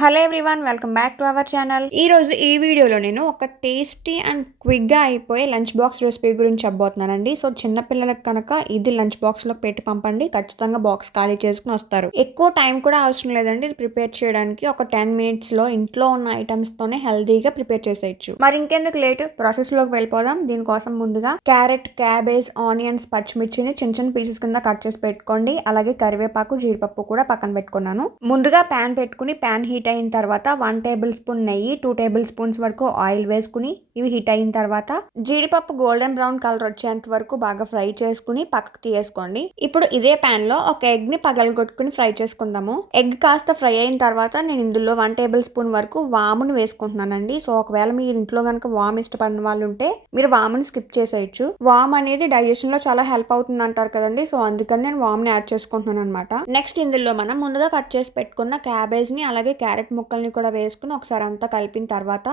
Hello everyone, welcome back to our channel. ఈరోజు ఈ వీడియోలో నేను ఒక టేస్టీ అండ్ క్విక్గా అయిపోయే లంచ్ బాక్స్ రెసిపీ గురించి చెప్పబోతున్నానండి. సో చిన్నపిల్లలకు కనుక ఇది లంచ్ బాక్స్లో పెట్టి పంపండి, ఖచ్చితంగా బాక్స్ ఖాళీ చేసుకుని వస్తారు. ఎక్కువ టైం కూడా అవసరం లేదండి ఇది ప్రిపేర్ చేయడానికి. ఒక 10 మినిట్స్లో ఇంట్లో ఉన్న ఐటమ్స్తోనే హెల్తీగా ప్రిపేర్ చేసేయచ్చు. మరి ఇంకెందుకు లేట్, ప్రాసెస్లోకి వెళ్ళిపోదాం. దీనికోసం ముందుగా క్యారెట్, క్యాబేజ్, ఆనియన్స్, పచ్చిమిర్చిని చిన్న చిన్న పీసెస్ కింద కట్ చేసి పెట్టుకోండి. అలాగే కరివేపాకు, జీడిపప్పు కూడా పక్కన పెట్టుకున్నాను. ముందుగా ప్యాన్ పెట్టుకుని ప్యాన్ హీట్ అయిన తర్వాత 1 టేబుల్ స్పూన్ నెయ్యి, 2 టేబుల్ స్పూన్స్ వరకు ఆయిల్ వేసుకుని ఇవి హీట్ అయిన తర్వాత జీడిపప్పు గోల్డెన్ బ్రౌన్ కలర్ వచ్చేంత వరకు బాగా ఫ్రై చేసుకుని పక్కకు తీసుకోండి. ఇప్పుడు ఇదే ప్యాన్ లో ఒక ఎగ్ ని పగలగొట్టుకుని ఫ్రై చేసుకుందాము. ఎగ్ కాస్త ఫ్రై అయిన తర్వాత నేను ఇందులో 1 టేబుల్ స్పూన్ వరకు వామును వేసుకుంటున్నానండి. సో ఒకవేళ మీరు ఇంట్లో కనుక వాము ఇష్టపడిన వాళ్ళు ఉంటే మీరు వాముని స్కిప్ చేసేయచ్చు. వామ్ అనేది డైజెషన్ లో చాలా హెల్ప్ అవుతుంది అంటారు కదండి. సో అందుకని నేను వామ్ని యాడ్ చేసుకుంటున్నాను అనమాట. నెక్స్ట్ ఇందులో మనం ముందుగా కట్ చేసి పెట్టుకున్న క్యాబేజ్ ని అలాగే క్యారెట్ ముక్కల్ని కూడా వేసుకుని ఒకసారి అంతా కలిపిన తర్వాత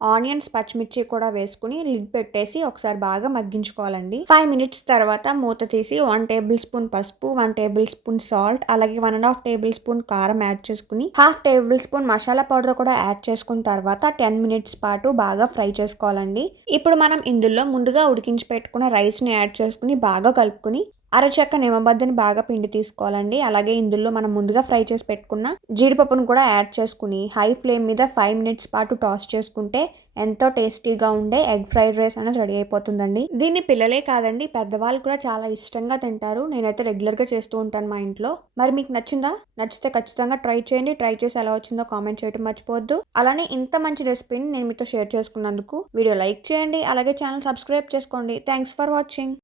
ఆనియన్స్, పచ్చిమిర్చి కూడా వేసుకుని లిడ్ పెట్టేసి ఒకసారి బాగా మగ్గించుకోవాలండి. 5 మినిట్స్ తర్వాత మూత తీసి 1 టేబుల్ స్పూన్ పసుపు, 1 టేబుల్ స్పూన్ సాల్ట్, అలాగే 1.5 టేబుల్ స్పూన్ కారం యాడ్ చేసుకుని 1/2 టేబుల్ స్పూన్ మసాలా పౌడర్ కూడా యాడ్ చేసుకున్న తర్వాత 10 మినిట్స్ పాటు బాగా ఫ్రై చేసుకోవాలండి. ఇప్పుడు మనం ఇందులో ముందుగా ఉడికించి పెట్టుకున్న రైస్ని యాడ్ చేసుకుని బాగా కలుపుకుని అరచక్క నిమ్మబద్దని బాగా పిండి తీసుకోవాలండి. అలాగే ఇందులో మనం ముందుగా ఫ్రై చేసి పెట్టుకున్న జీడిపప్పును కూడా యాడ్ చేసుకుని హై ఫ్లేమ్ మీద 5 మినిట్స్ పాటు టాస్ చేసుకుంటే ఎంతో టేస్టీగా ఉండే ఎగ్ ఫ్రైడ్ రైస్ అనేది రెడీ అయిపోతుందండి. దీన్ని పిల్లలే కాదండి, పెద్దవాళ్ళు కూడా చాలా ఇష్టంగా తింటారు. నేనైతే రెగ్యులర్గా చేస్తూ ఉంటాను మా ఇంట్లో. మరి మీకు నచ్చిందా? నచ్చితే ఖచ్చితంగా ట్రై చేయండి. ట్రై చేసి ఎలా వచ్చిందో కామెంట్ చేయడం మర్చిపోవద్దు. అలానే ఇంత మంచి రెసిపీని నేను మీతో షేర్ చేసుకున్నందుకు వీడియో లైక్ చేయండి. అలాగే ఛానల్ సబ్స్క్రైబ్ చేసుకోండి. Thanks for watching.